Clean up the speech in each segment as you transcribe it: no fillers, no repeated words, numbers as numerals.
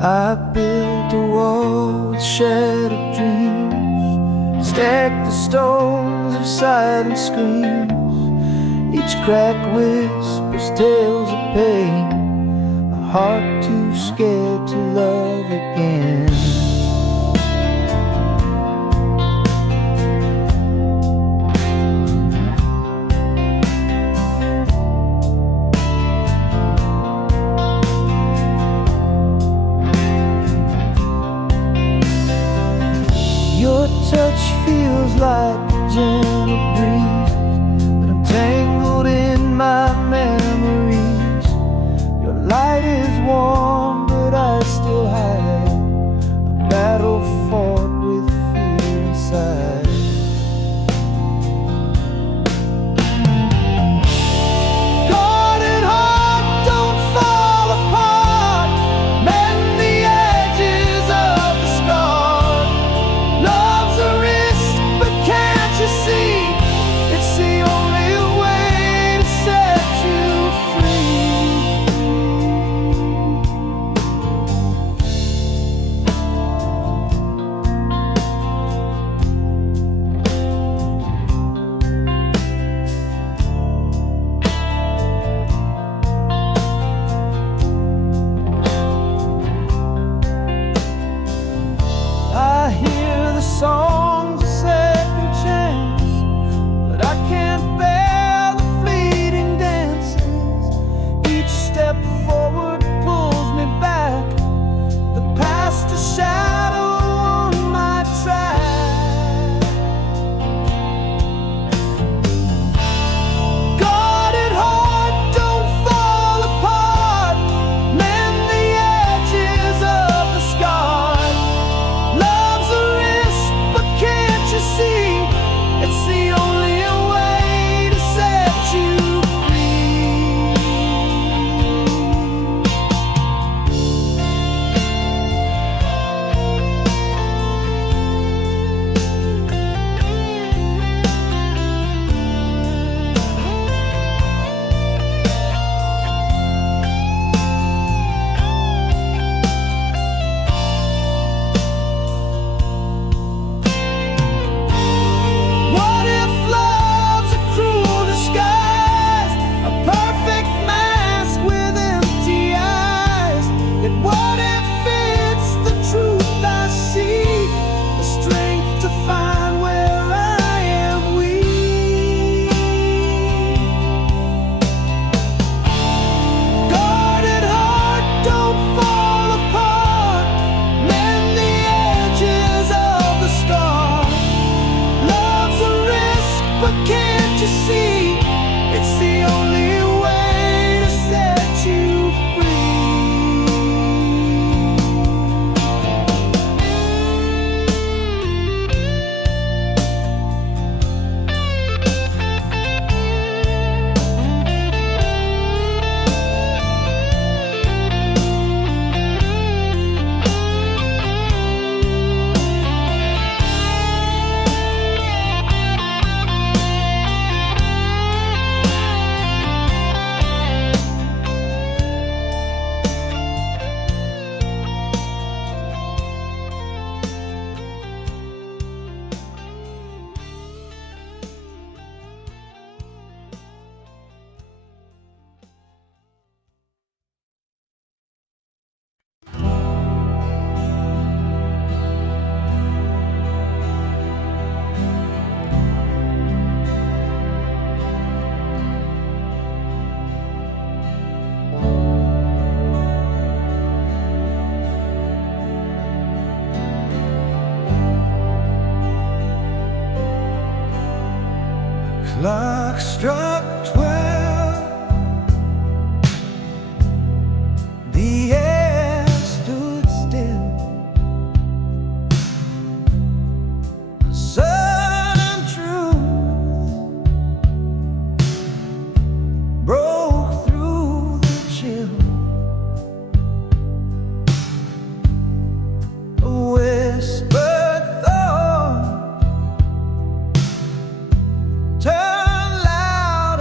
I built a wall with shattered dreams, stacked the stones of silent screams. Each crack whispers tales of pain, a heart too scared to love again. Your touch feels like a gentle breeze, but I'm tangled in my memories. Your light is warm, but I still hide a battle fought with fear inside. Guarded heart, don't fall apart. Mend the edges of the scar. Love's a risk, but can't you see? It's the only way to set you free. I hear the songs of second chance, but I can't bear the fleeting dances. Each step forward pulls me back, the past a shadow on my track. Guarded heart, don't fall apart. Mend the edges of the scar. Love's a risk, but can't you see? It's the only way to set you free. What if love's a cruel disguise, a perfect mask with empty eyes? And what if it's the truth I see, the strength to find where I am weak? Guarded heart, don't fall apart. Mend the edges of the scar. Love's a risk, but can't you see? It's the only way to set you free. Clock struck 12. The air stood still. A sudden truth broke through the chill. A whispered thought turned loud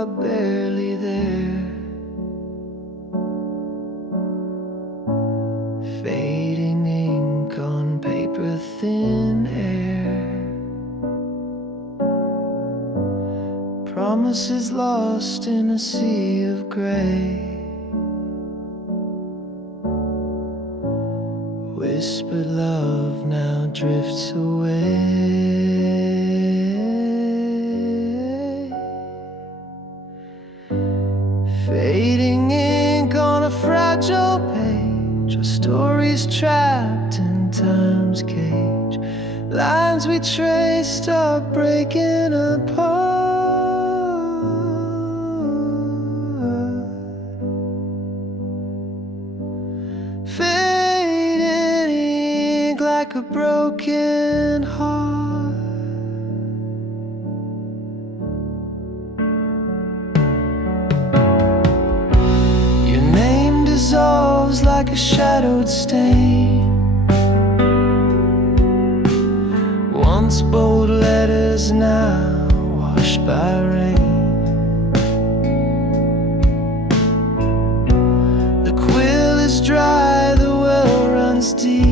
are barely there. Fading ink on paper, thin air. Promises lost in a sea of gray. Whispered love now drifts away. Fading ink on a fragile page. Our stories trapped in time's cage. Lines we traced are breaking apart. Fading ink like a broken heart. Your name dissolves like a shadowed stain. Once bold letters, now washed by rain. The quill is dry, the well runs deep.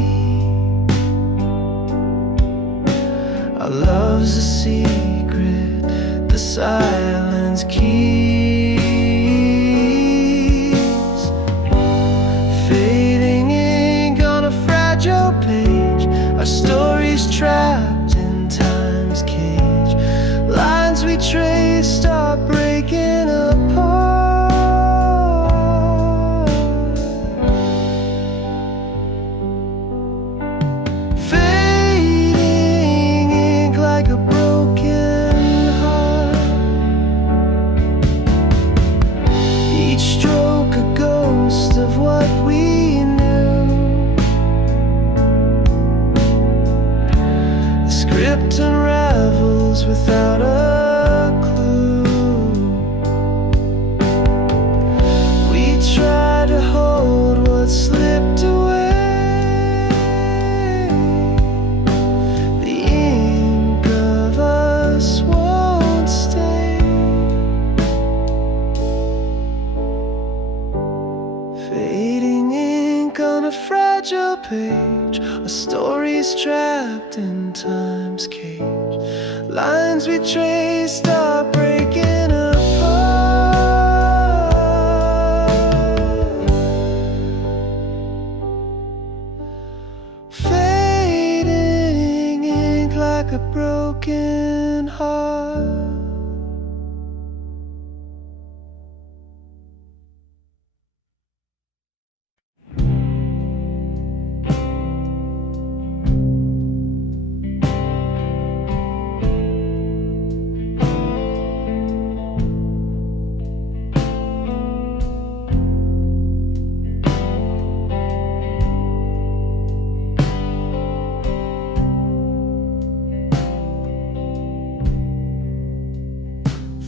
Our love's a secret, the silence keeps. Fading ink on a fragile page. Our stories trapped in time's cage. Lines we traced are breaking apart. Fading ink like a broken heart. Each stroke a ghost of what we knew. The script unravels without a clue. We try to hold what slipped away. The ink of us won't stay. Fading ink on a fragile page. Our stories trapped in time's cage. Lines we traced are breaking apart. Fading ink like a broken heart.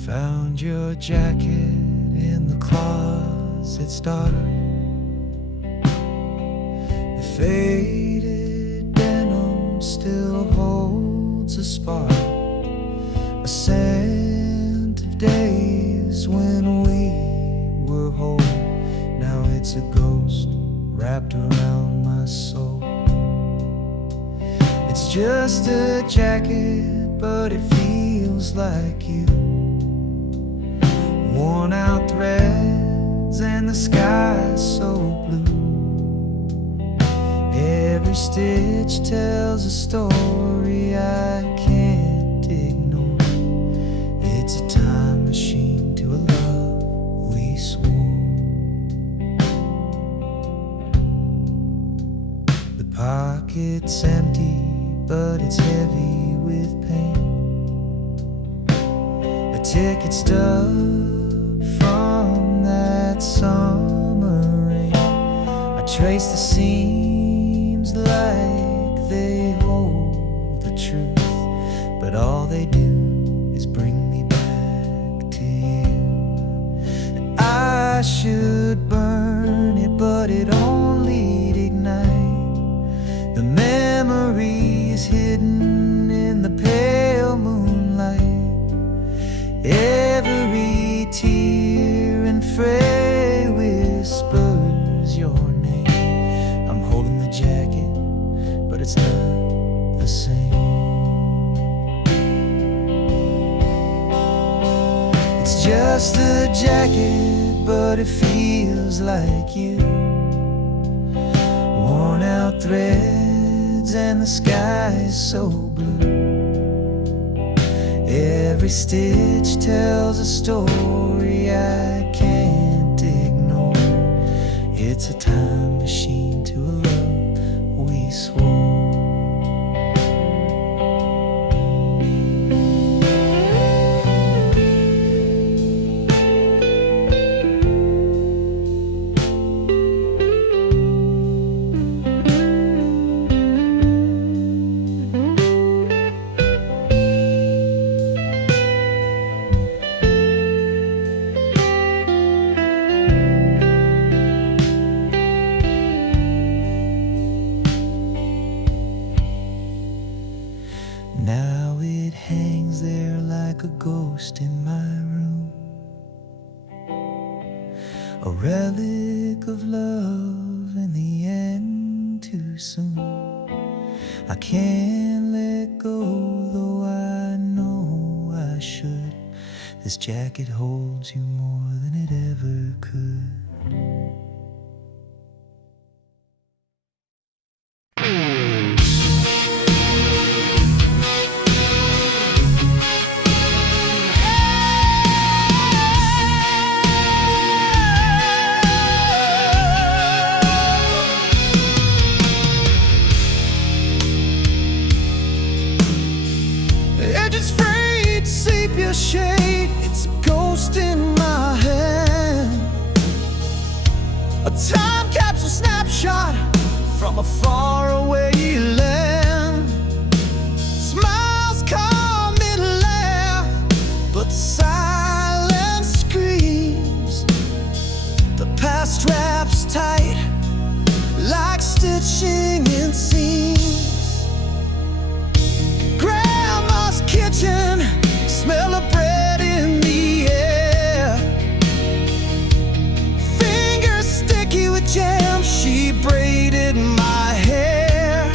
Found your jacket in the closet's dark. The faded denim still holds a spark, a scent of days when we were whole. Now it's a ghost wrapped around my soul. It's just a jacket, but it feels like you. Worn out threads and the sky's so blue. Every stitch tells a story I can't ignore. It's a time machine to a love we swore. The pocket's empty, but it's heavy with pain. A ticket stub from that summer rain. I trace the seams like they hold the truth, but all they do is bring me back to you. And I should burn it, but it only ignite the memories hidden in the pale moonlight. Every just a jacket, but it feels like you. Worn out threads and the sky is so blue. Every stitch tells a story I can't ignore. It's a time machine to a love we swore. Now it hangs there like a ghost in my room, a relic of love in the end too soon. I can't let go, though I know I should. This jacket holds you more than it ever could. Edges frayed, sepia shade, it's a ghost in my hand. A time capsule snapshot from a faraway land. Smiles come and laugh, but the silence screams. The past wraps tight like stitching in seams. Kitchen, smell of bread in the air. Fingers sticky with jam, she braided my hair.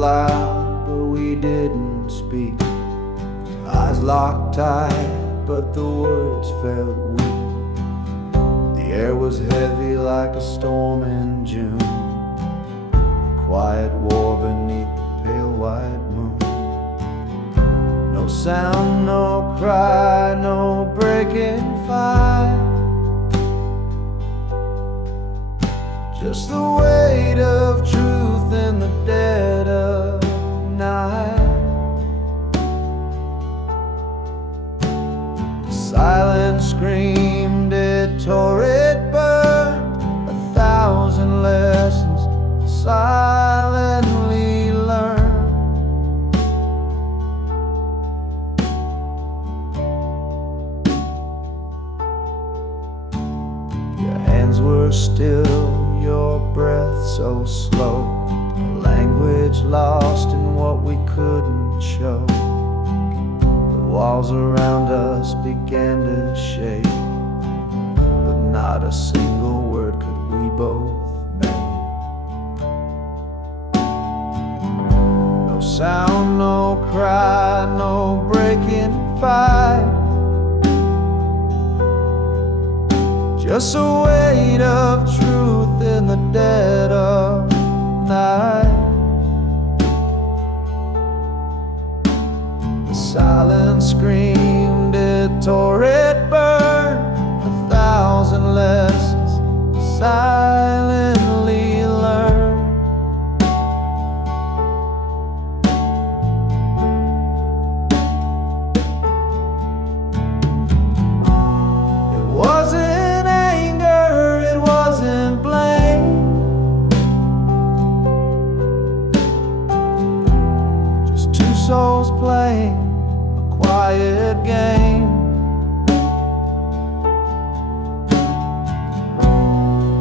loud, but we didn't speak. Eyes locked tight, but the words felt weak. The air was heavy like a storm in June. Quiet war beneath the pale white moon. No sound, no cry, no breaking fire. Just the weight of truth in the dead of night. The silence screamed, it tore, it burned. 1,000 lessons silently learned. Your hands were still, your breath so slow, language lost in what we couldn't show. The walls around us began to shake, but not a single word could we both make. No sound, no cry, no breaking fight. Just a weight of truth in the dead of night. The silence screamed, it tore, it burned. 1,000 lessons silently learned. It wasn't souls playing a quiet game.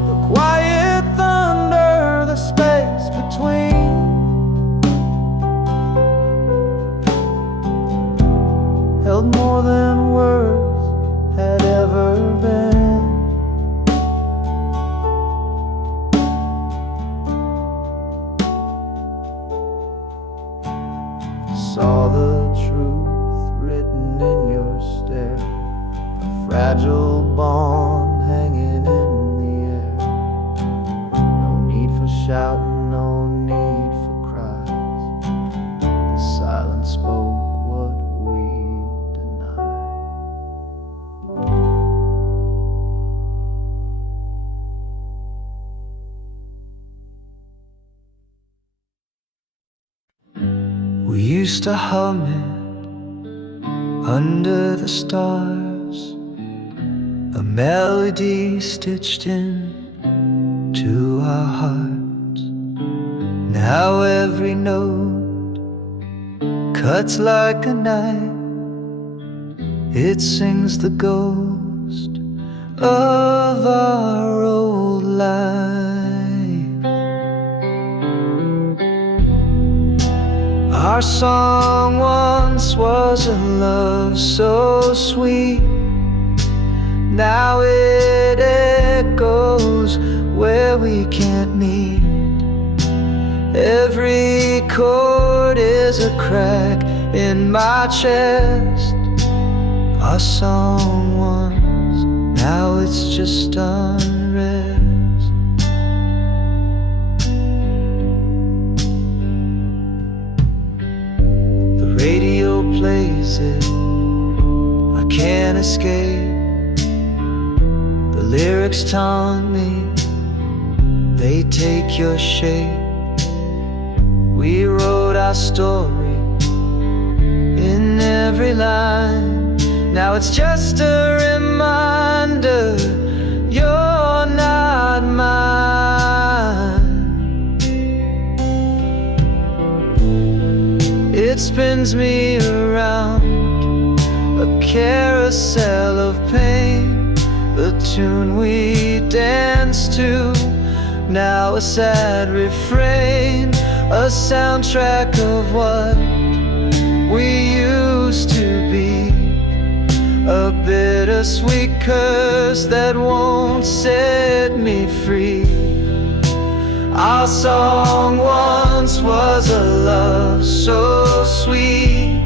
The quiet thunder, the space between. Held more than words had ever been. Saw the truth written in your stare, a fragile bond hanging in the air. No need for shouting, no need for cries. The silence spoke what we denied. We used to hum it under the stars, a melody stitched in to our hearts. Now every note cuts like a knife. It sings the ghost of our old life. Our song once was a love so sweet. Now it echoes where we can't meet. Every chord is a crack in my chest. Our song once, now it's just unrest. Radio plays it, I can't escape. The lyrics taunt me, they take your shape. We wrote our story in every line. Now it's just a reminder, you're not mine. It spins me around, a carousel of pain. The tune we danced to, now a sad refrain. A soundtrack of what we used to be. A bittersweet curse that won't set me free. Our song once was a love so sweet.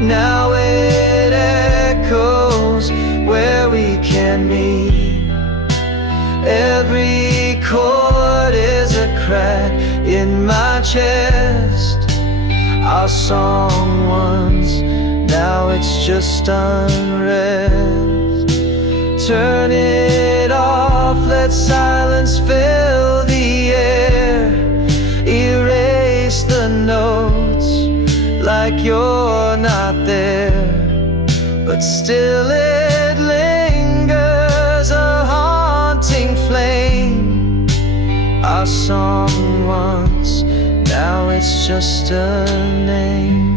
Now it echoes where we can meet. Every chord is a crack in my chest. Our song once, now it's just unrest. Turn it off, let silence fill the air. Erase the notes like you're not there, but still it lingers, a haunting flame. Our song once, now it's just a name.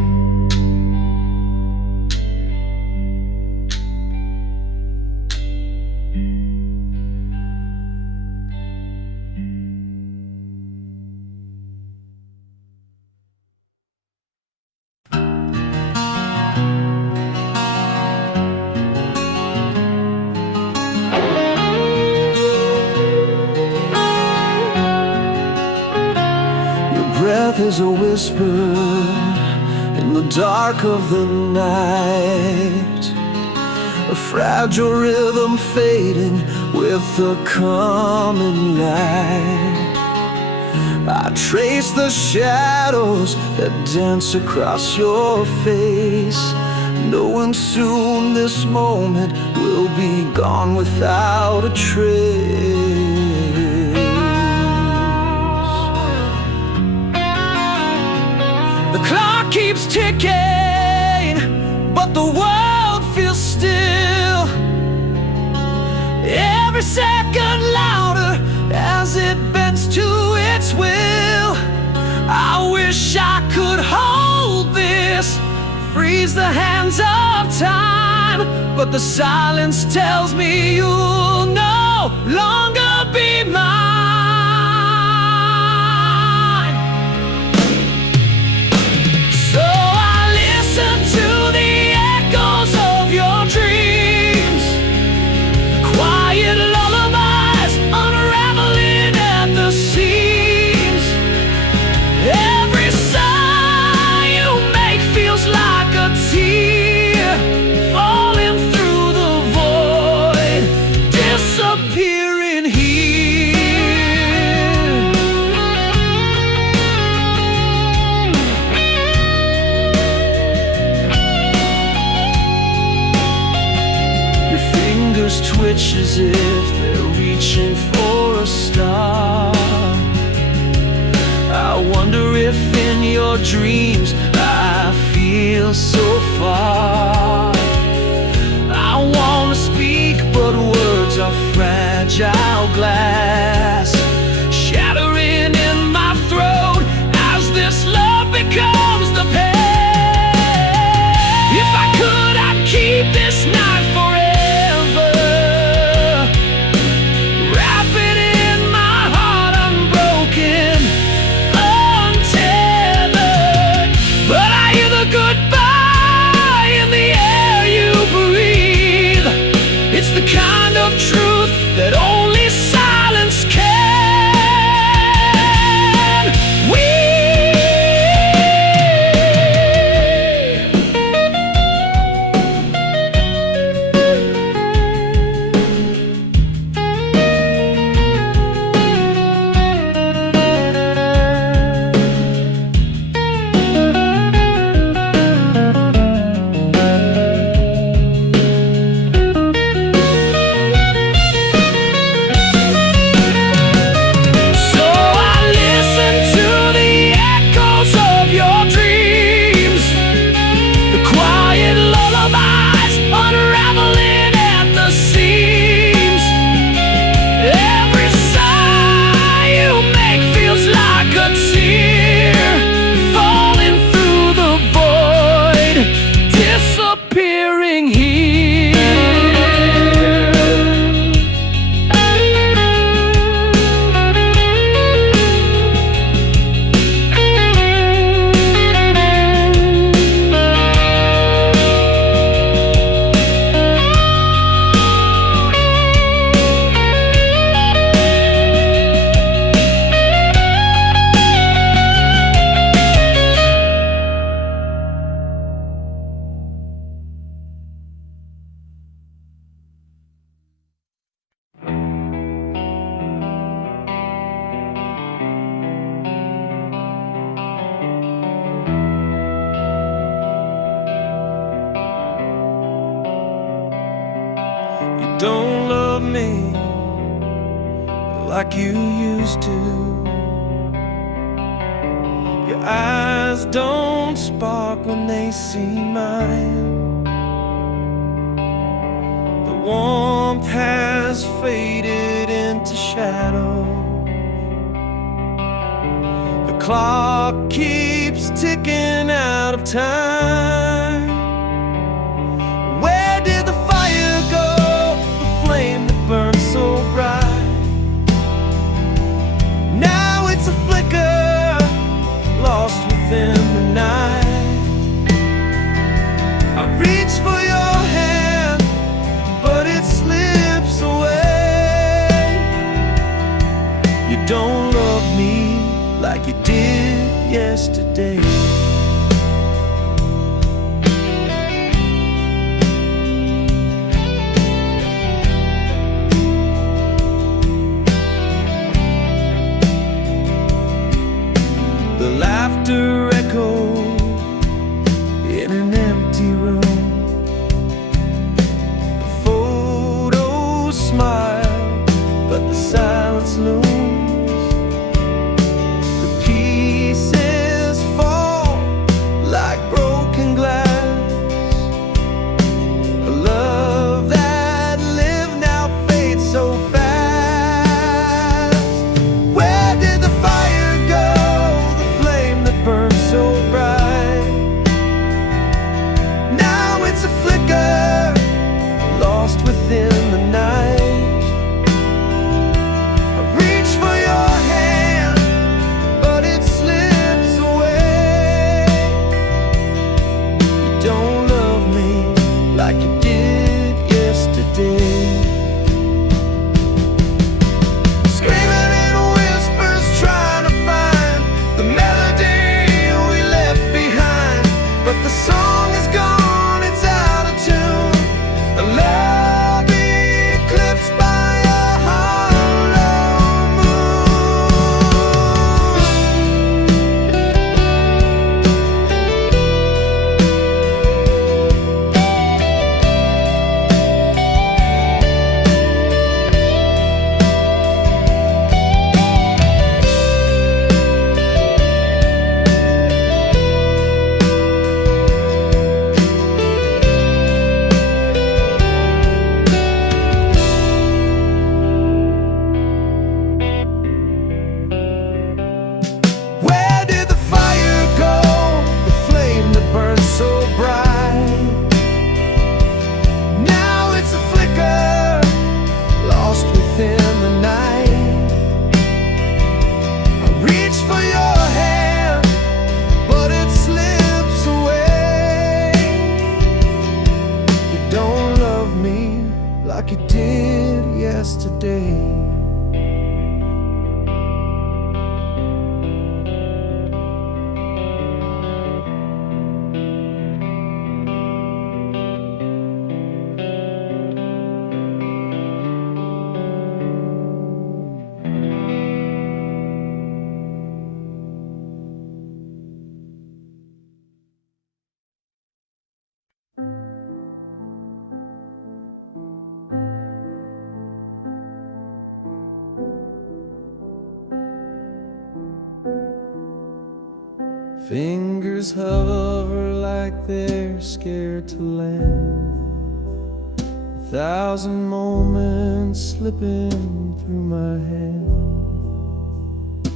Breath is a whisper in the dark of the night, a fragile rhythm fading with the coming light. I trace the shadows that dance across your face, knowing soon this moment will be gone without a trace. The clock keeps ticking, but the world feels still. Every second louder as it bends to its will. I wish I could hold this, freeze the hands of time, but the silence tells me you'll no longer be mine. Twitch as if they're reaching for a star. I wonder if in your dreams I feel so far. I wanna speak, but words are fragile glass, shattering in my throat as this love becomes the pain. If I could, I'd keep this night forever. Goodbye in the air. me like you used to. Your eyes don't spark when they see mine. The warmth has faded into shadow. The clock keeps ticking out of time. Where did the fire go? The flame that burned so bright. Now it's a flicker, lost within the night. I reach for your hand, but it slips away. You don't love me like you did yesterday. The laughter echoed in an empty room. The photos smile, but the silence looms. The pieces fall like broken glass. A love that lived now fades so fast. Where did the fire go? Burned so bright. Now it's a flicker, lost within the night. I reach for your hand, but it slips away. You don't love me like you did yesterday. The song is gone, it's out of tune. A love eclipsed by a hollow like you did yesterday. Fingers hover like they're scared to land. 1,000 moments slipping through my hand.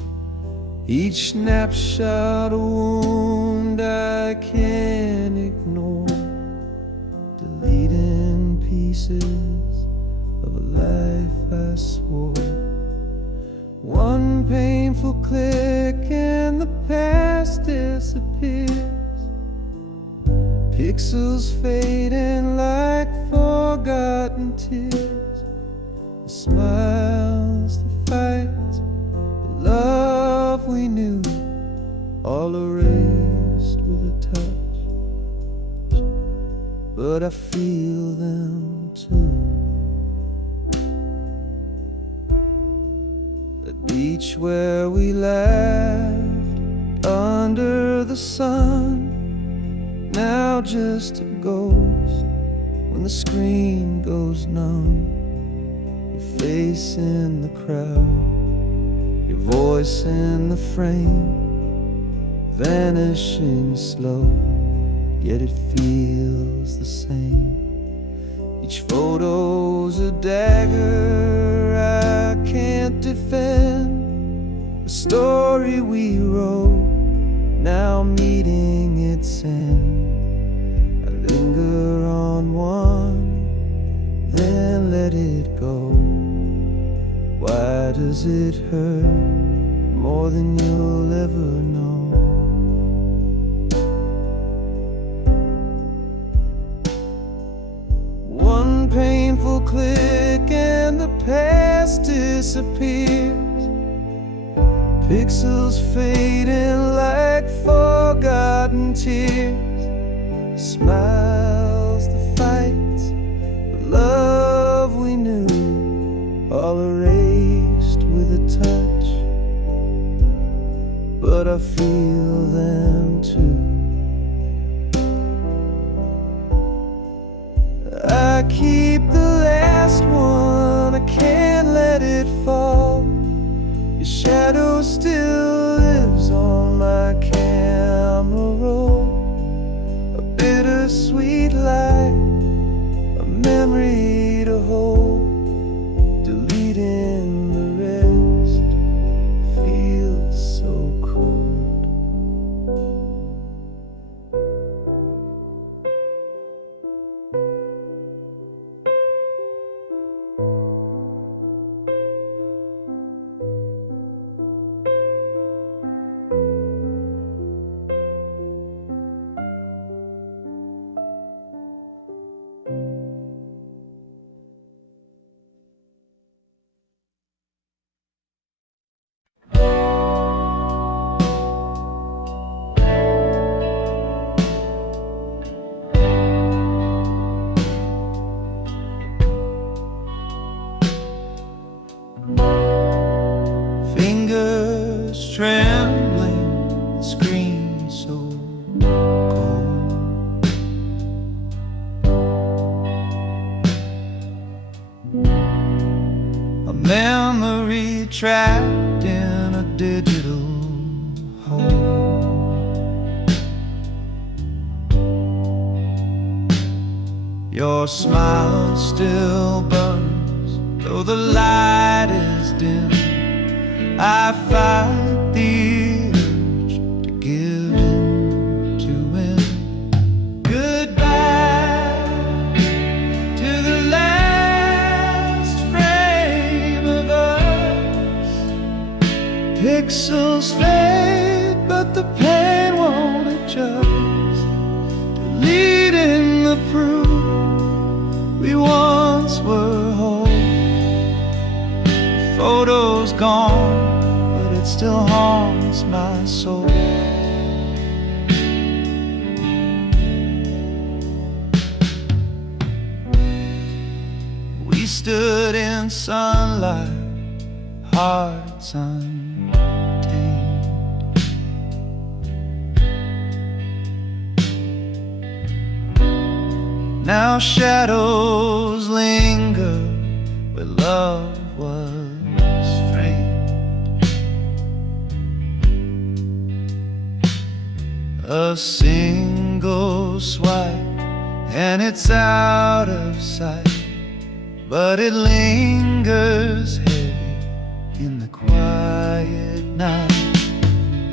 Each snapshot a wound I can't ignore, deleting pieces of a life I swore. One painful click and the past disappears. Pixels fading like forgotten tears. The smiles, the fights, the love we knew, all erased with a touch. But I feel them too. That beach where we laughed under the sun, now just a ghost when the screen goes numb. your face in the crowd, your voice in the frame, vanishing slow, yet it feels the same. Each photo's a dagger I can't defend, a story we wrote, now meeting its end. I linger on one, then let it go. Why does it hurt more than you'll ever know? One painful click and the past disappears, pixels fading like forgotten tears. Smiles, the fights, the love we knew, all erased with a touch, but I feel them too. I keep the last one, I can't let it fall. Your shadow still lives on my camera roll, a bittersweet light, a memory to hold. Deleting the rest feels so cold. Fingers trembling, screen so cold. A memory trapped in a digital hole. Your smile still burns, though the light is dim. I fight the urge to give in to win. Goodbye to the last frame of us. Pixels fade, but the pain won't adjust. Deleting the proof we once were whole. The photo's gone, it still haunts my soul. We stood in sunlight, hearts untamed. Now shadows linger where love was framed. A single swipe and it's out of sight, but it lingers heavy in the quiet night.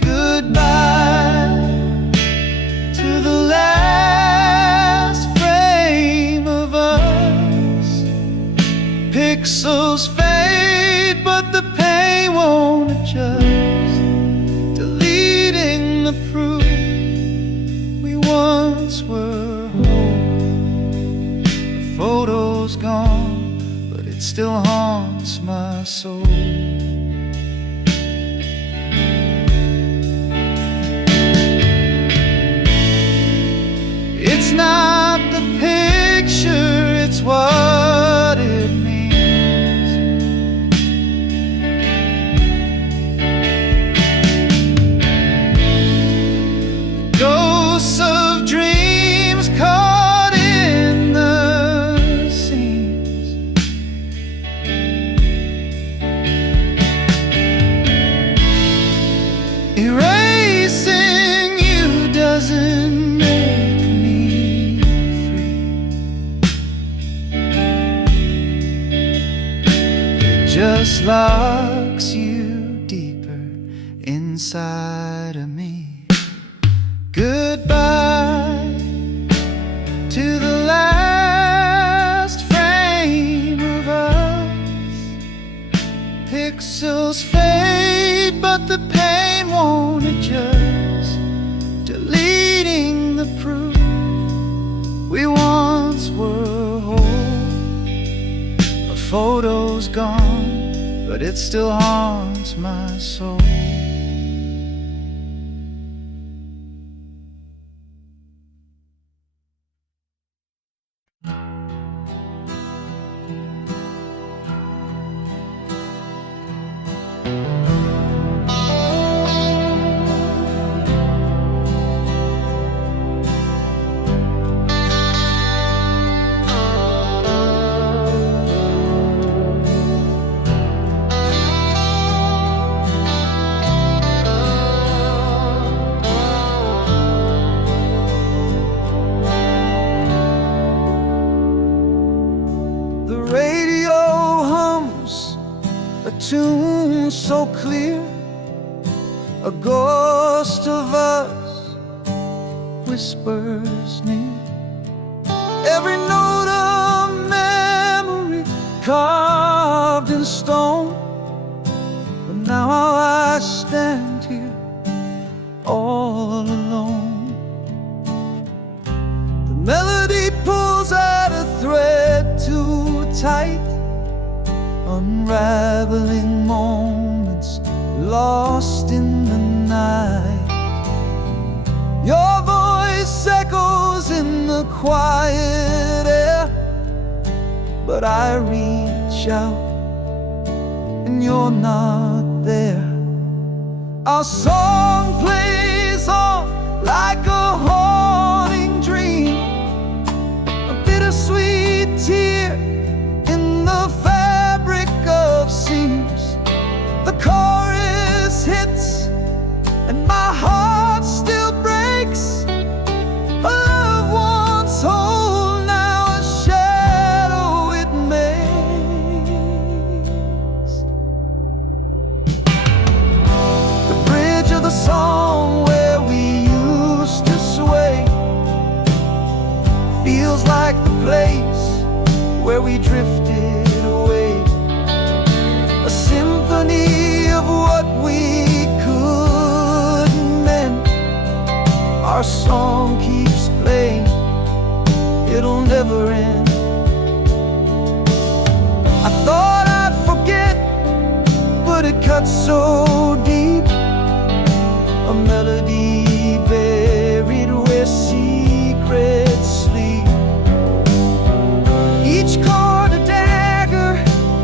Goodbye to the last frame of us. Pixels fade, but the pain won't adjust. Deleting the proof we once were whole. The photo's gone, but it still haunts my soul. It's not the picture, it's what it means. Ghosts of dreams caught in the seams. just locks you deeper inside of me. Goodbye to the last frame of us. Pixels fade, but the pain won't adjust. Deleting the proof we once were whole. A photo's gone, but it still haunts my soul. A tune so clear, a ghost of us whispers near. Every note of memory carved in stone. But now I stand here all alone. The melody pulls at a thread too tight, unraveling moments lost in the night. Your voice echoes in the quiet air, but I reach out and you're not there. Our song plays on like a haunting dream, a bittersweet tear in the of seams. The chorus hits and my heart still breaks. A love once whole, now a shadow it makes. The bridge of the song where we used to sway feels like the place where we drifted away. A symphony of what we couldn't mend. Our song keeps playing, it'll never end. I thought I'd forget, but it cuts so deep. A melody buried where secrets sleep. Each chord a dagger,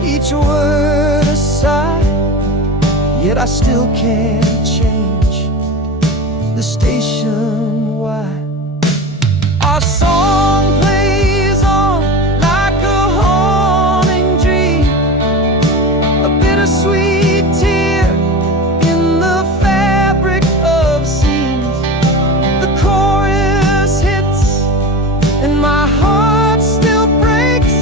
each word a sigh. Yet I still can't change the station. Why? Our song plays on like a haunting dream, a bittersweet tear in the fabric of seams. The chorus hits and my heart still breaks.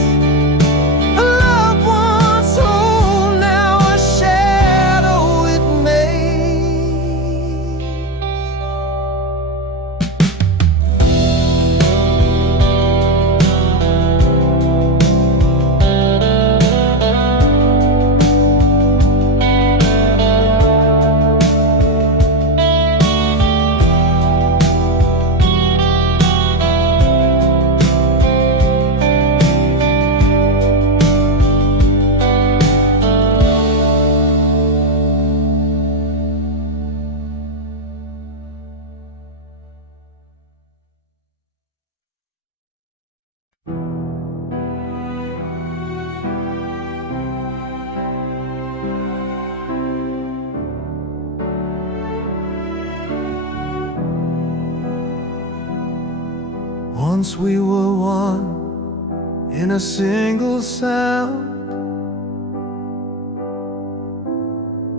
A love once whole, now a shadow it makes. Once we were one in a single sound,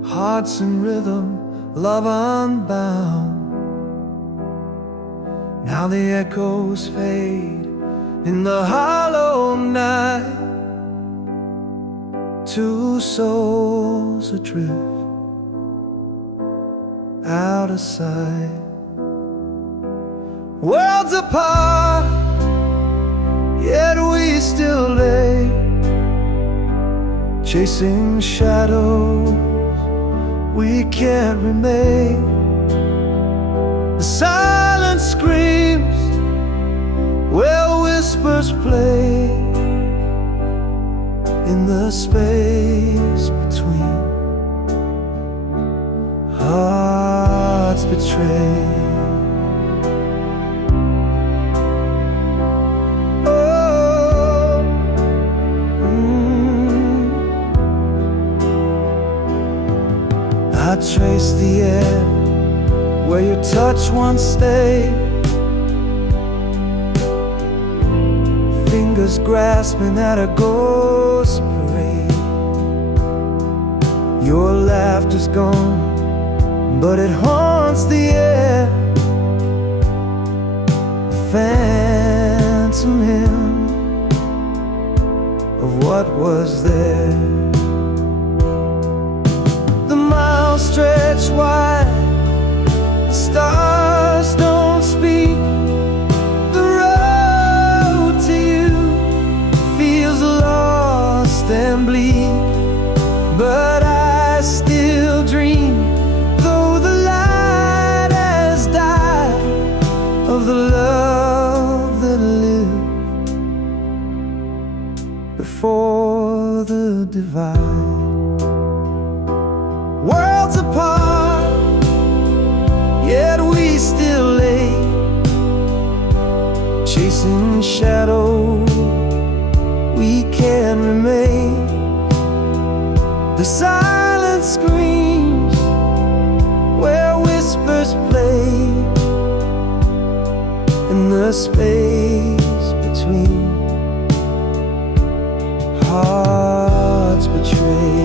hearts in rhythm, love unbound. Now the echoes fade in the hollow night. two souls adrift out of sight, worlds apart, yet we still lay, chasing shadows we can't remain. The silence screams where whispers play, in the space between hearts betrayed. I trace the air where your touch once stayed, fingers grasping at a ghost parade. Your laughter's gone, but it haunts the air, a phantom hymn of what was there. Stretch wide, the stars don't speak. The road to you feels lost and bleak, but I still dream, though the light has died, of the love that lived before the divide. Worlds apart, yet we still lay, chasing shadows we can't remain. The silence screams where whispers play, in the space between hearts betrayed.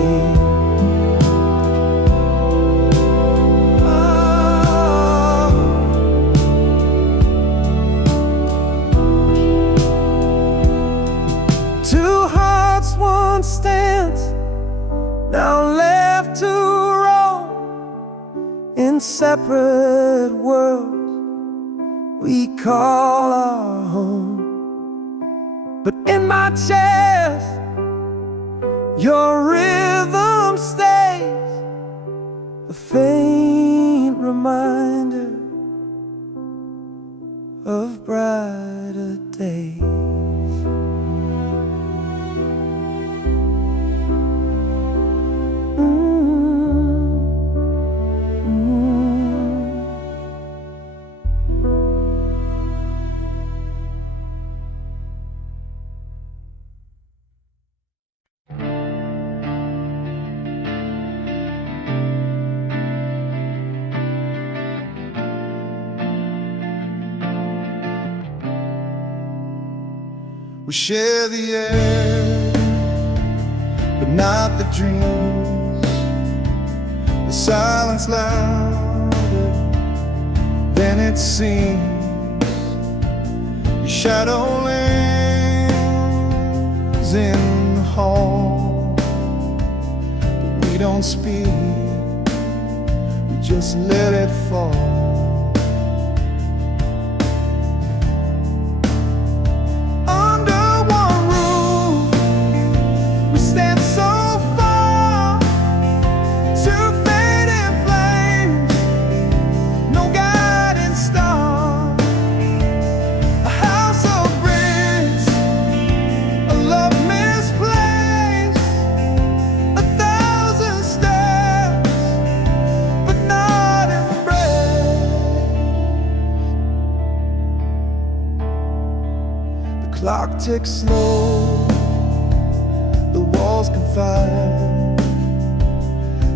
Stands now left to roam in separate worlds we call our home. But in my chest, your rhythm stays, a faint reminder of brighter days. We share the air, but not the dreams. The silence louder than it seems. Your shadow lingers in the hall, but we don't speak, we just let it fall. Clock ticks slow, the walls confide,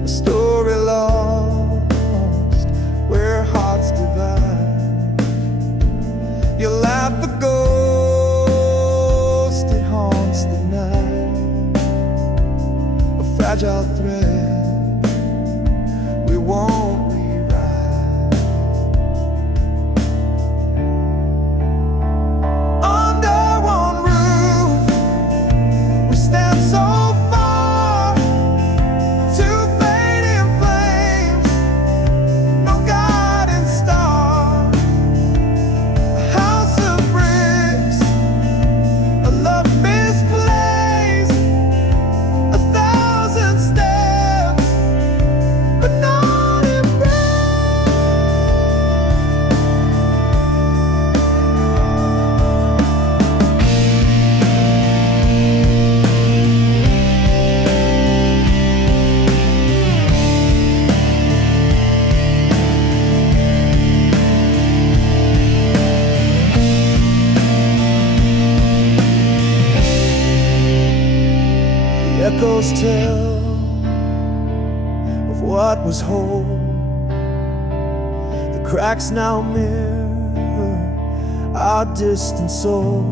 a story lost where hearts divide. You laugh the ghost, it haunts the night, a fragile thread we won't rewrite. Under one roof, we stand so far, shadows tell of what was whole. The cracks now mirror our distant souls.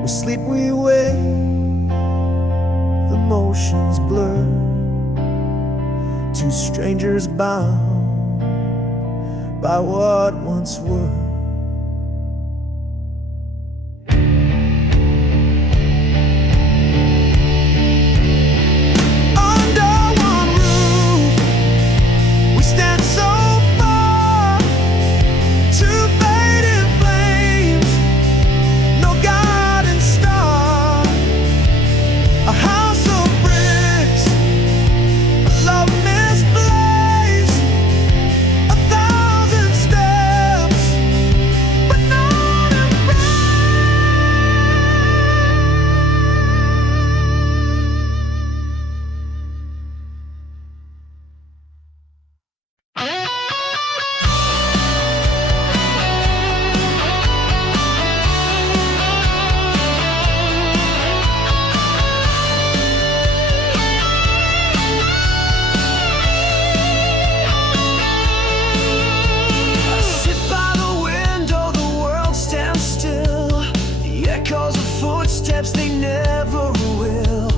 We sleep, we wake, the motions blur. Two strangers bound by what once were. Footsteps, they never will.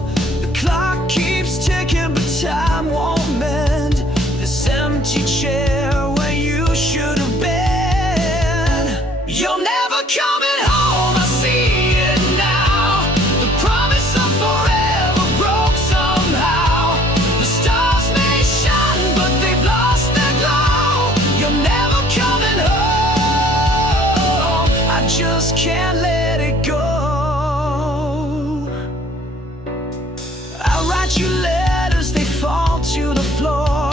The clock keeps ticking, but time won't mend this empty chair where you should have been. You're never coming home, I see it now. The promise of forever broke somehow. The stars may shine, but they've lost their glow. You're never coming home, I just can't let it go. Your letters, they fall to the floor.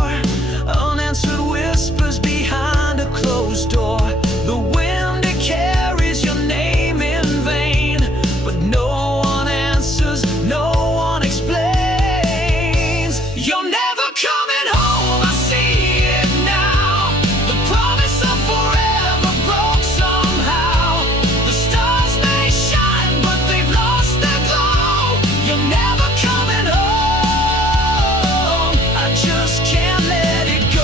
Unanswered whispers behind a closed door. The wind, it carries your name in vain, but no one answers, no one explains. You're never coming home, I see it now. The promise of forever broke somehow. The stars may shine, but they've lost their glow. You're never coming home, just can't let it go.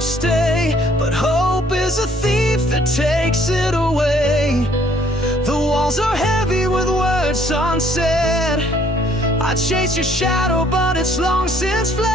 Stay, but hope is a thief that takes it away. The walls are heavy with words unsaid. I chase your shadow, but it's long since fled.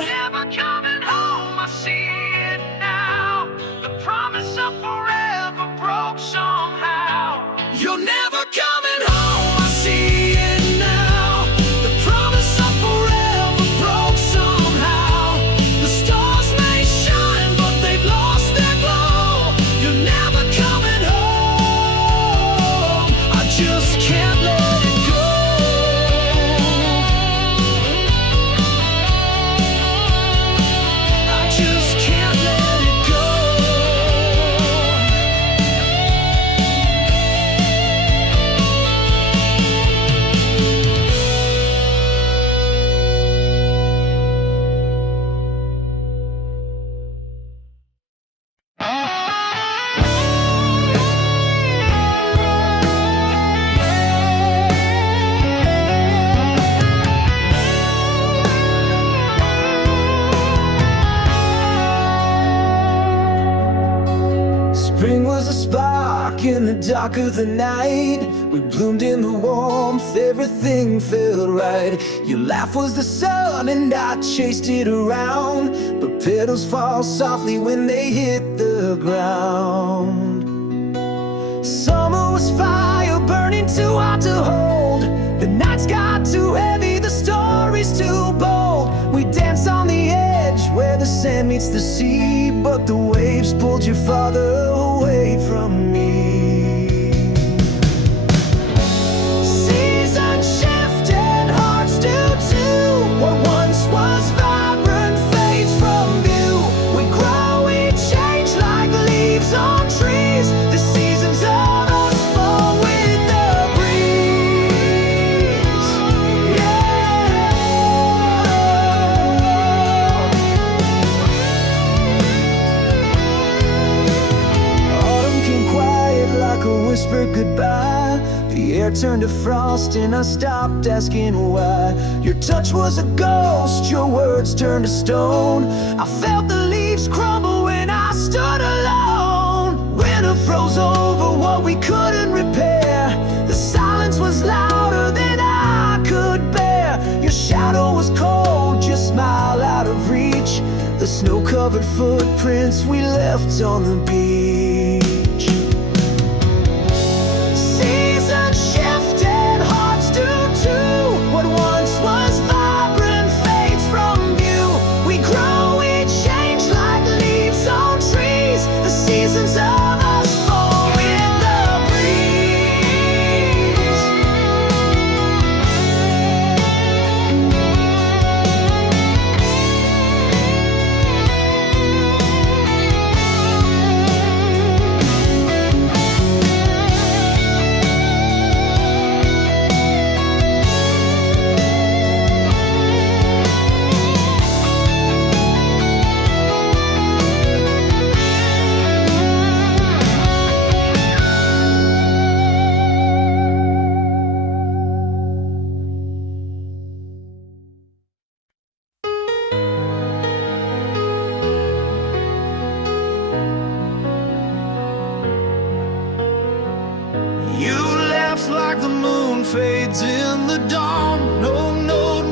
Never coming home, I see it now. The promise of forever broke somehow. You're never coming home, I see it now. The promise of forever broke somehow. The stars may shine, but they've lost their glow. You're never coming home, I just can't let it go. I just can't let it go. Spring was a spark in the dark of the night. We bloomed in the warmth, everything felt right. Your laugh was the sun and I chased it around, but petals fall softly when they hit the ground. Summer was fire burning too hot to hold. The nights got too heavy, the stories too bold. We danced on the edge where the sand meets the sea, but the waves pulled you farther away from me. whispered goodbye, the air turned to frost and I stopped asking why. Your touch was a ghost, your words turned to stone. I felt the leaves crumble when I stood alone. Winter froze over what we couldn't repair. The silence was louder than I could bear. Your shadow was cold, your smile out of reach. The snow-covered footprints we left on the beach. Seasons shifted, hearts do too. What once was vibrant fades from view. We grow, we change like leaves on trees. The seasons of us fall with the breeze. You left like the moon fades in the dawn.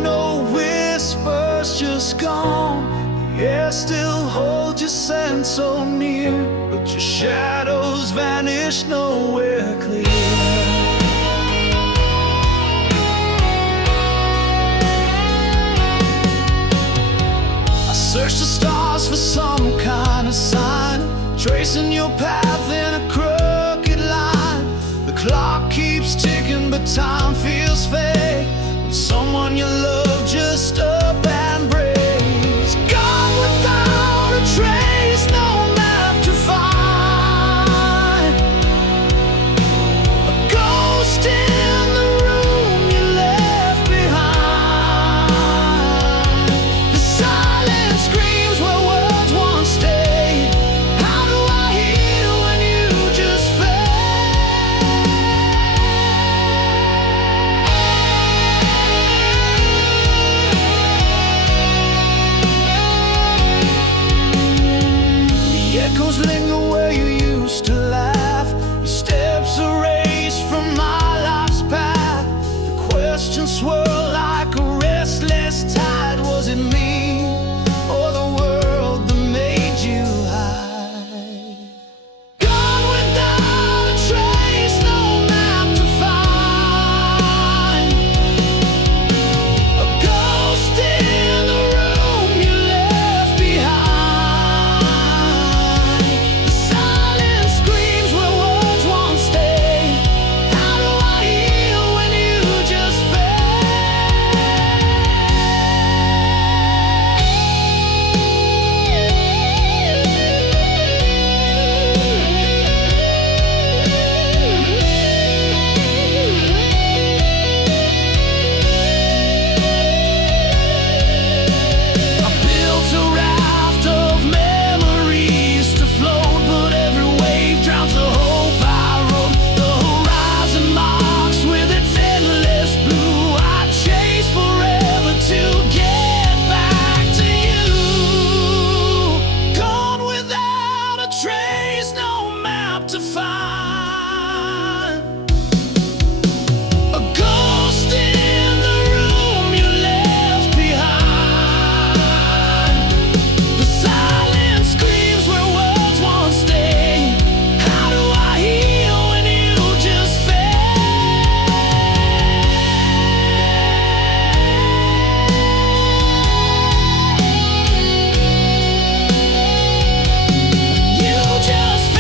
No whispers, just gone. The air still holds your scent so near, but your shadows vanish nowhere clear. I search the stars for some kind of sign, tracing your path in a crooked line. The clock keeps ticking, but time feels fake when someone you love just up and breaks. Gone without a trace, no map to find. A ghost in the room you left behind. The silence screams where words once stayed. How do I heal when you just The echoes linger where you used to laugh. Your steps erased from my life's path. The questions swirl like a restless tide. Was it me or the world that made you hide? Gone without a trace, no map to find. A ghost in the room you left behind. The silence screams where words once stayed. How do I heal when you just I built a raft of memories to float, but every wave drowns the hope I wrote. The horizon marks with its endless blue. I chase forever to get back to you. Gone without a trace, no map to find. A ghost in the room you left behind. The silence screams where words once stayed. How do I heal when you just You just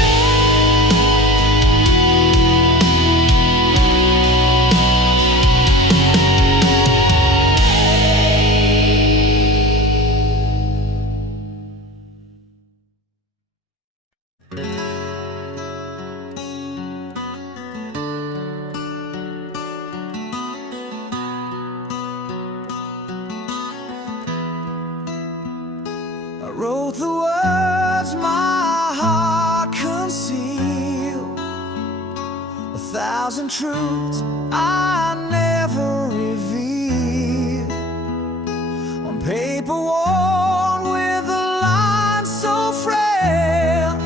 I wrote the words my heart concealed. 1,000 truths I never revealed, on paper worn with a line so frail,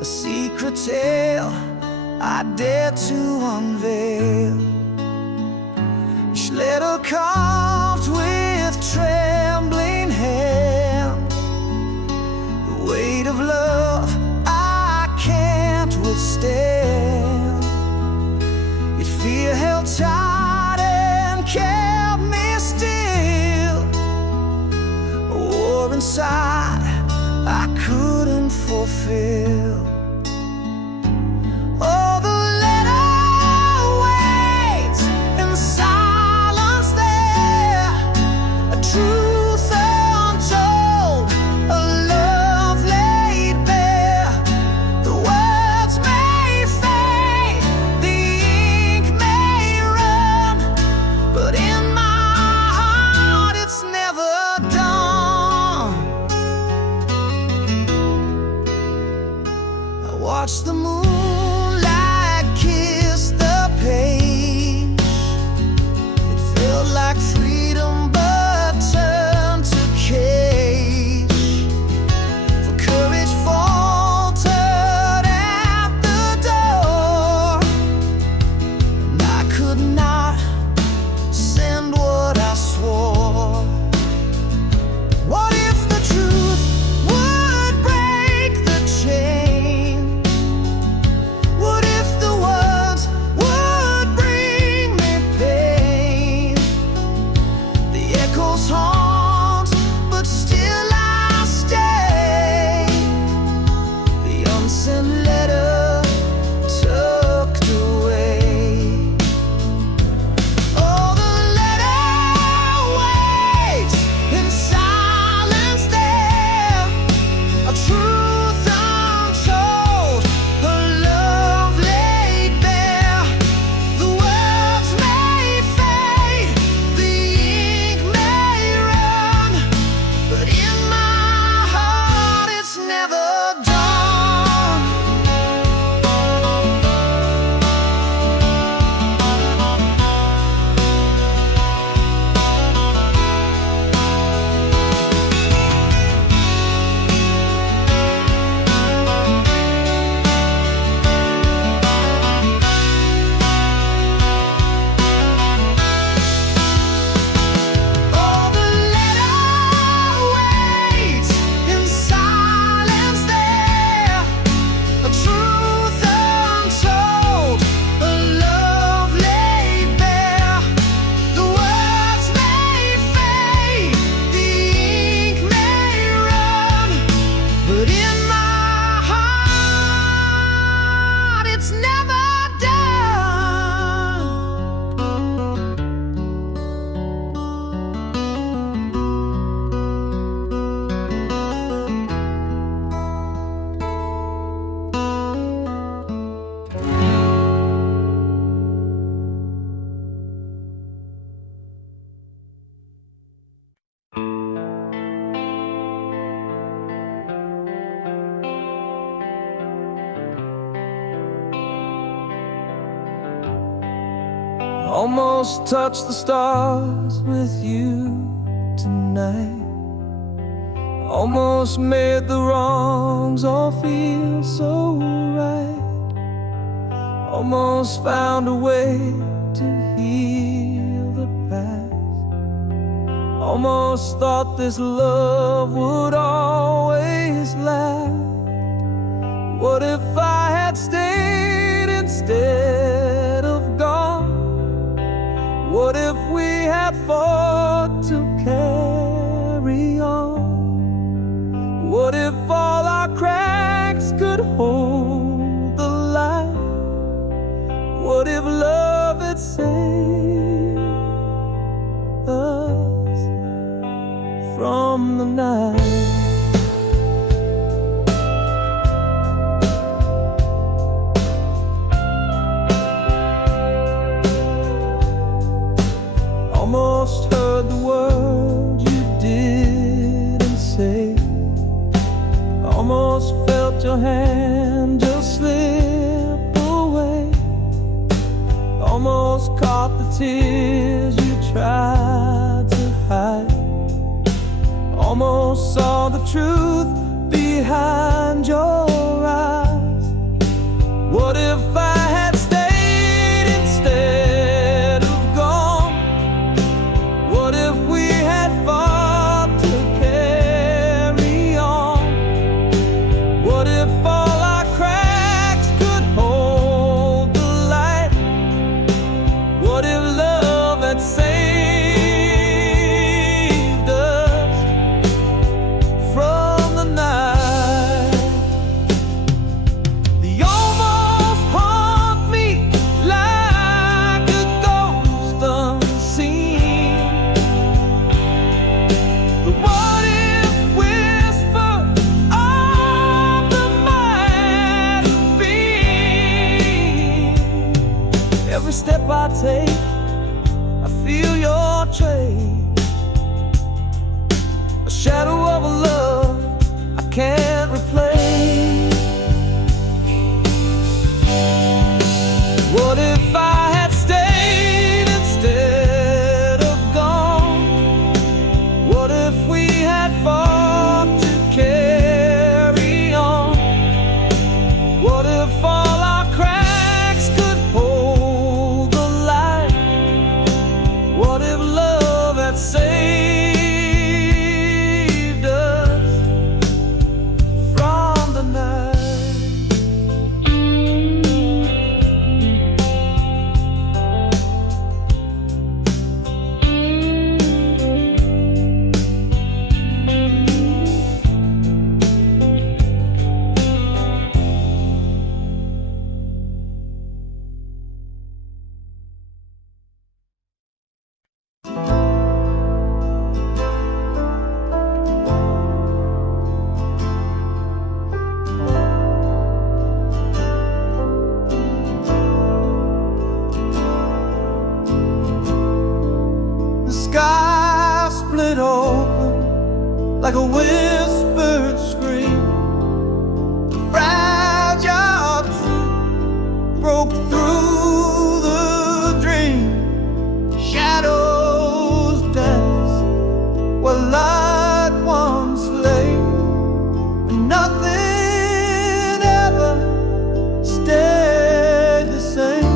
a secret tale I dare to unveil. Each letter carved with trembling hand, the weight of love I can't withstand. Yet fear held tight and kept me still, a war inside I couldn't fulfill. Oh, the letter waits in silence there, a truth untold, a love laid bare. The words may fade, the ink may run, but in my heart it's never done. I watch the moonlight kiss the page. It felt like freedom but turned to cage. For courage faltered at the door, and I could not send what I swore. What if the truth would break the chain? What if the words would bring me pain? The echoes haunt, but still I stay. The unsent letter tucked away. Oh, the letter waits in silence there, a truth untold, a love laid bare. The words may fade, the ink may run, but in my heart it's never done. Oh, the letter waits in silence there, a truth untold, a love laid bare. The words may fade, the ink may run, but in my heart it's never done. Almost touched the stars with you tonight. Almost made the wrongs all feel so right. Almost found a way to heal the past. Almost thought this love would always last. What if I had stayed instead of gone? What if we had fought to carry on? What if all our cracks could hold the light? What if love had saved us from the night? Almost heard the word you didn't say. Almost felt your hand just slip away. almost caught the tears you tried to hide. Almost saw the truth behind your eyes. What if I had stayed instead of gone? What if we had fought to carry on? What if all our cracks could hold the light? What if love had saved us from the night? They almost haunt me like a ghost unseen. The what if whisper of the might have been. Every step I take, I feel your trace, a shadow of a love I can't replace. What if I had stayed instead of gone? What if we had fought to carry on? What if all our cracks could hold the light? What if love had saved us from the night? The sky split open like a whispered scream. The fragile truth broke through the dream. Shadows dance where light once lay, and nothing ever stayed the same.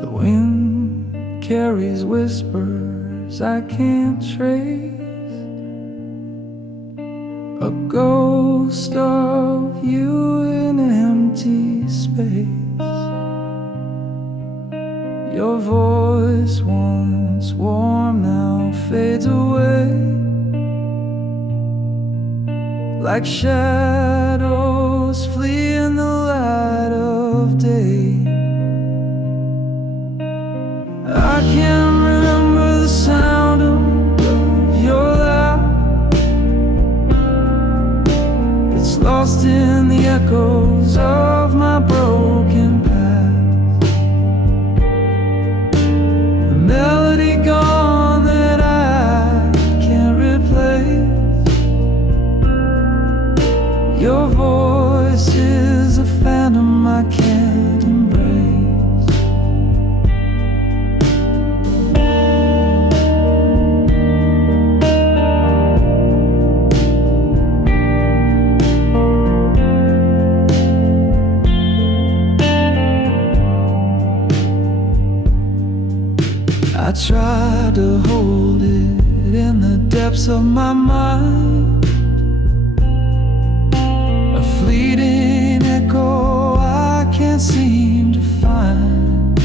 The wind carries whispers I can't trace, a ghost of you in an empty space. Your voice, once warm, now fades away, like shadows flee in the light of day. I can't remember the sound of your laugh. It's lost in the echoes of my broken past. The melody gone that I can't replace. Your voice is a phantom I can't embrace. I tried to hold it in the depths of my mind, a fleeting echo I can't seem to find.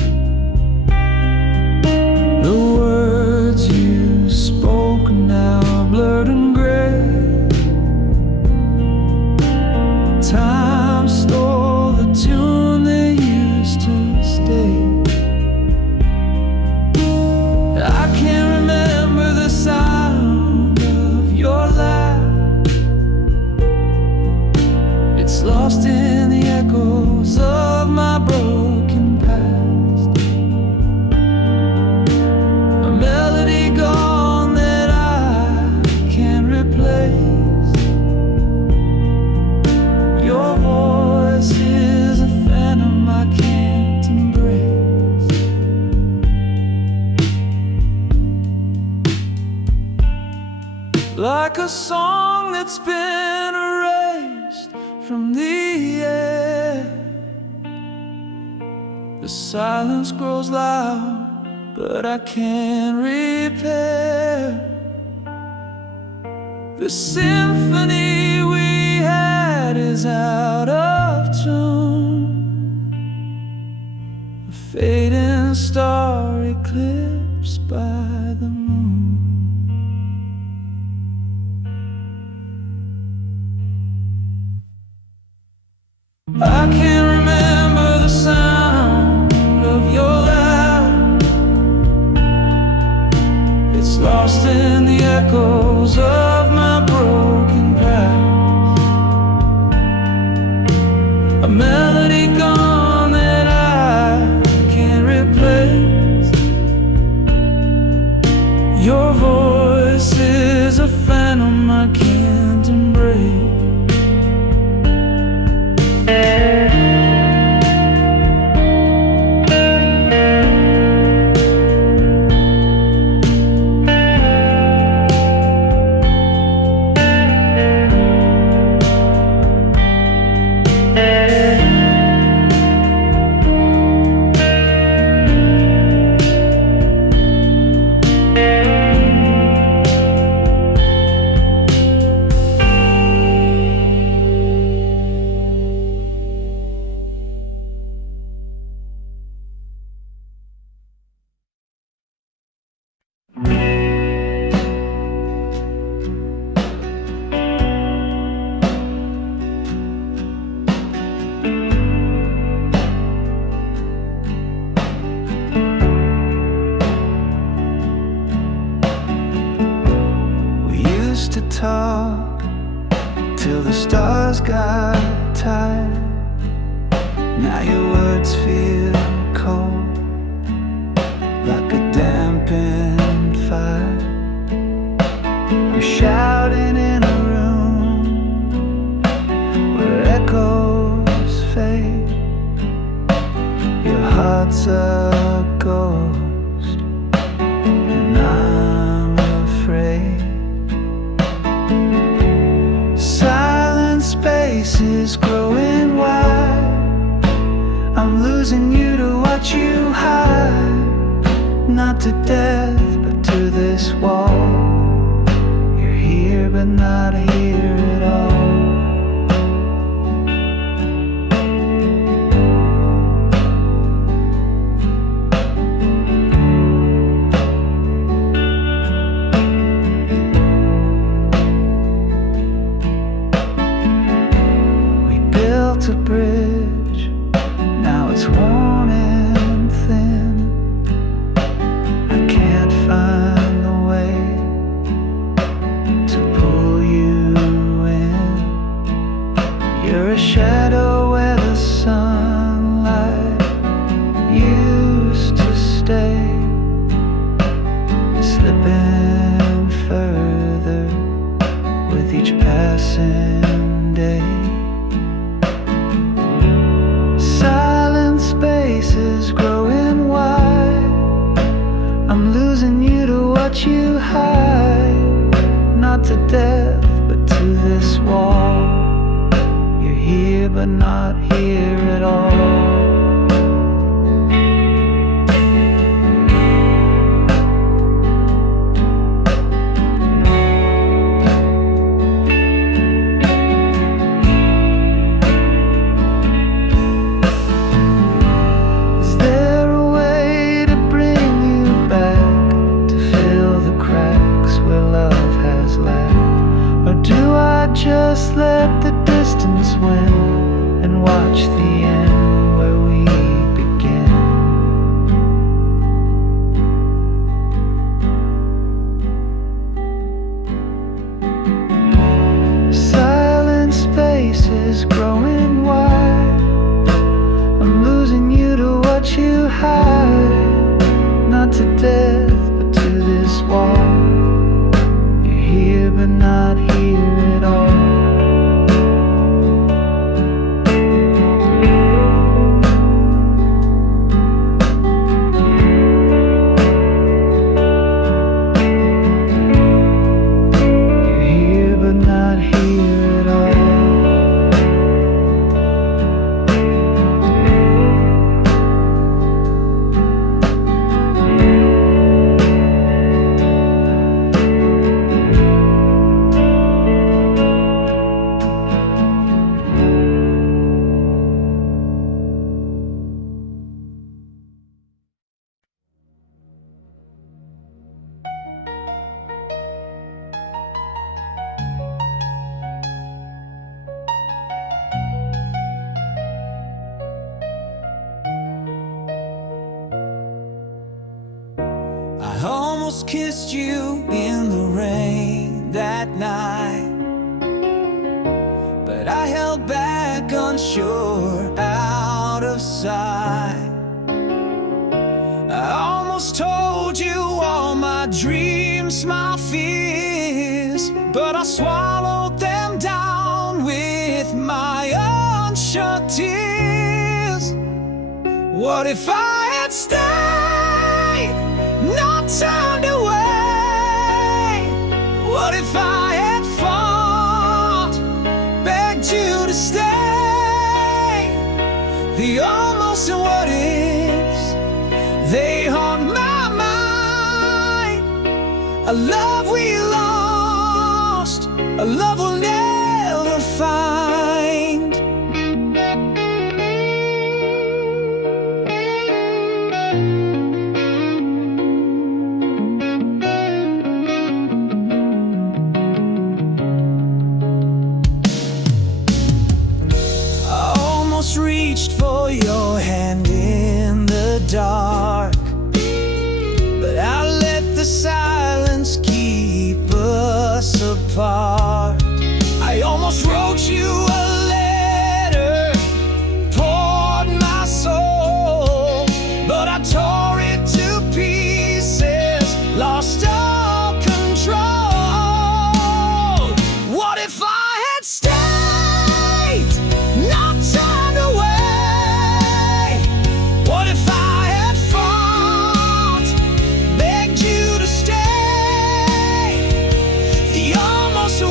The words you spoke now are blurred and gray. Time stole the tune that used to stay. I can't remember the sound of your laugh. It's lost in the echoes of my broken past. A melody gone that I can't replace. Your voice is a phantom I can't embrace. Like a song that's been erased from the air, the silence grows loud, but I can't repair the symphony we had is out of tune. A fading star eclipsed by the moon. I can't remember the sound of your laugh. It's lost in the echoes of my broken past. A melody gone that I can't replace. Your voice is a phantom I can't embrace. To talk till the stars got tired. Now your words feel cold, like a dampened fire. I'm shouting in a room where echoes fade. Your heart's a ghost, and I'm afraid. Silent spaces growing wide. I'm losing you to what you hide, not to death, but to this wall. You're here, but not here at all. We built a bridge, now it's worn and thin. I can't find the way to pull you in. You're a shadow where the sunlight used to stay, slipping further with each passing day. Silent spaces growing wide, I'm losing you to what you hide, not to death, but to this wall. You're here, but not here at all. Is there a way to bring you back, to fill the cracks where love has lacked? Or do I just let the distance win and watch the end where we begin? Silent spaces growing wide, I'm losing you to what you hide, not to death, but to this wall. You're here, but not here at all. You're here, but not here at all. I almost kissed you in the rain that night, but I held back, unsure, out of sight. I almost told you all my dreams, my fears, but I swallowed them down with my unshut tears. What if I had stayed, not turned away? What if I had fought, begged you to stay? The almost and what ifs, they haunt my mind. A love we lost, a love we'll never find. Reached for your hand in the dark, but I let the silence keep us apart. I almost wrote you a letter, poured my soul, but I tore it to pieces, lost all control. What if I had stayed, not turned away? What if I had fought, begged you to stay? The almost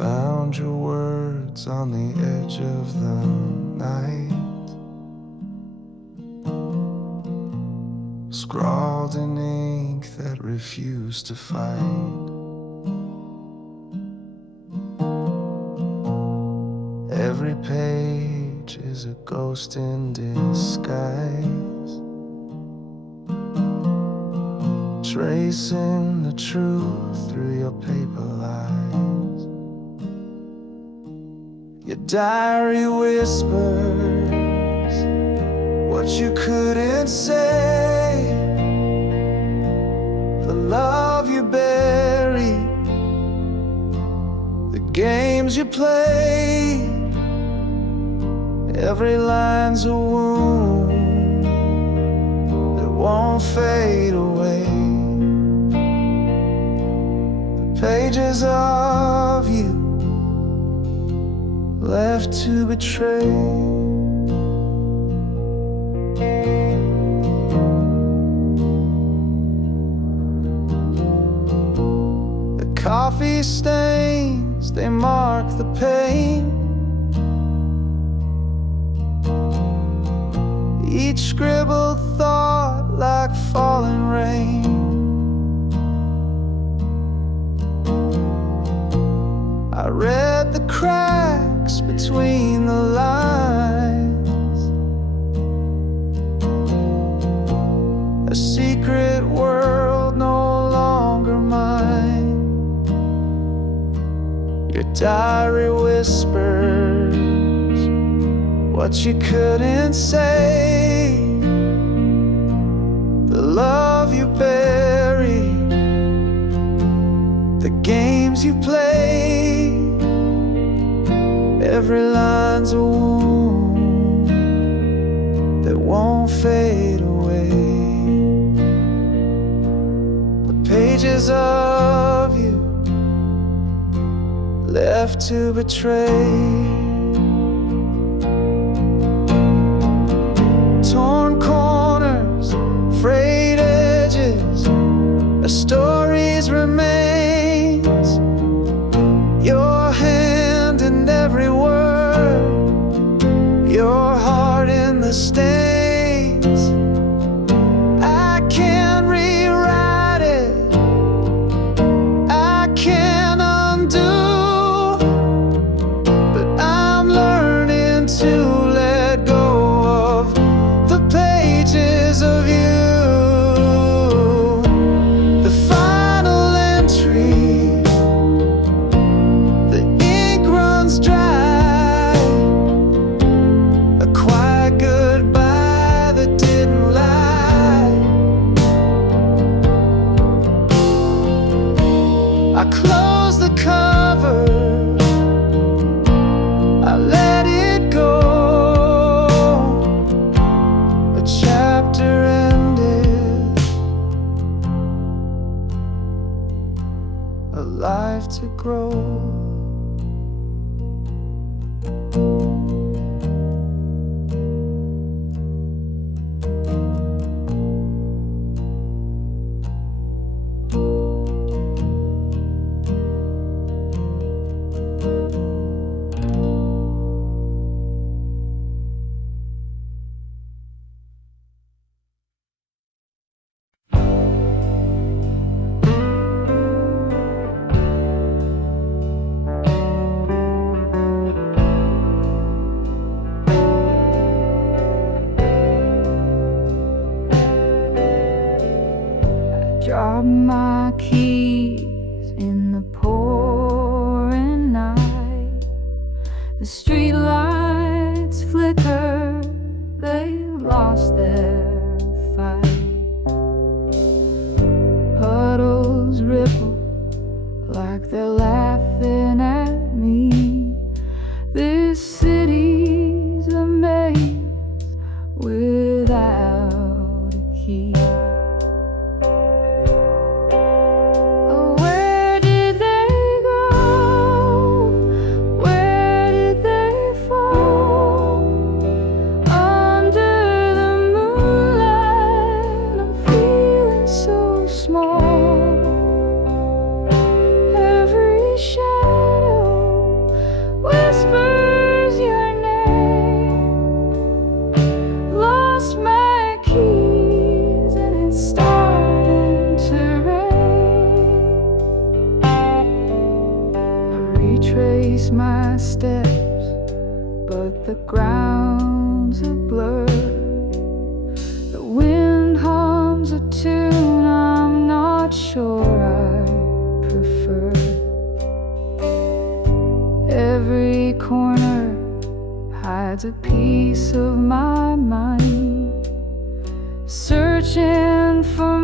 found your words on the edge of the night, scrawled in ink that refused to fight. Every page is a ghost in disguise, tracing the truth through your paper lies. Your diary whispers what you couldn't say, the love you buried, the games you played. Every line's a wound that won't fade away. The pages of you left to betray. The coffee stains, they mark the pain. Each scribbled thought like falling rain. I read the cracks between the lines, a secret world no longer mine. Your diary whispers what you couldn't say, the love you buried, the games you played. Every line's a wound that won't fade away. The pages of you left to betray. Torn corners, frayed edges, a story's remains. Your hand in every word, your heart in the stains. I can't rewrite it, I can't undo, but I'm learning to let go of the pages of you. The final entry, the ink runs dry, a quiet goodbye that didn't lie. I close the cover, I let it go. A chapter ended, a life to grow. Drop my keys in the pouring night. The street lights flicker, they've lost their fight. Puddles ripple like they're laughing at me. This city's a maze without a key. Every shadow retrace my steps, but the ground's a blur. The wind hums a tune I'm not sure I prefer. Every corner hides a piece of my mind, searching for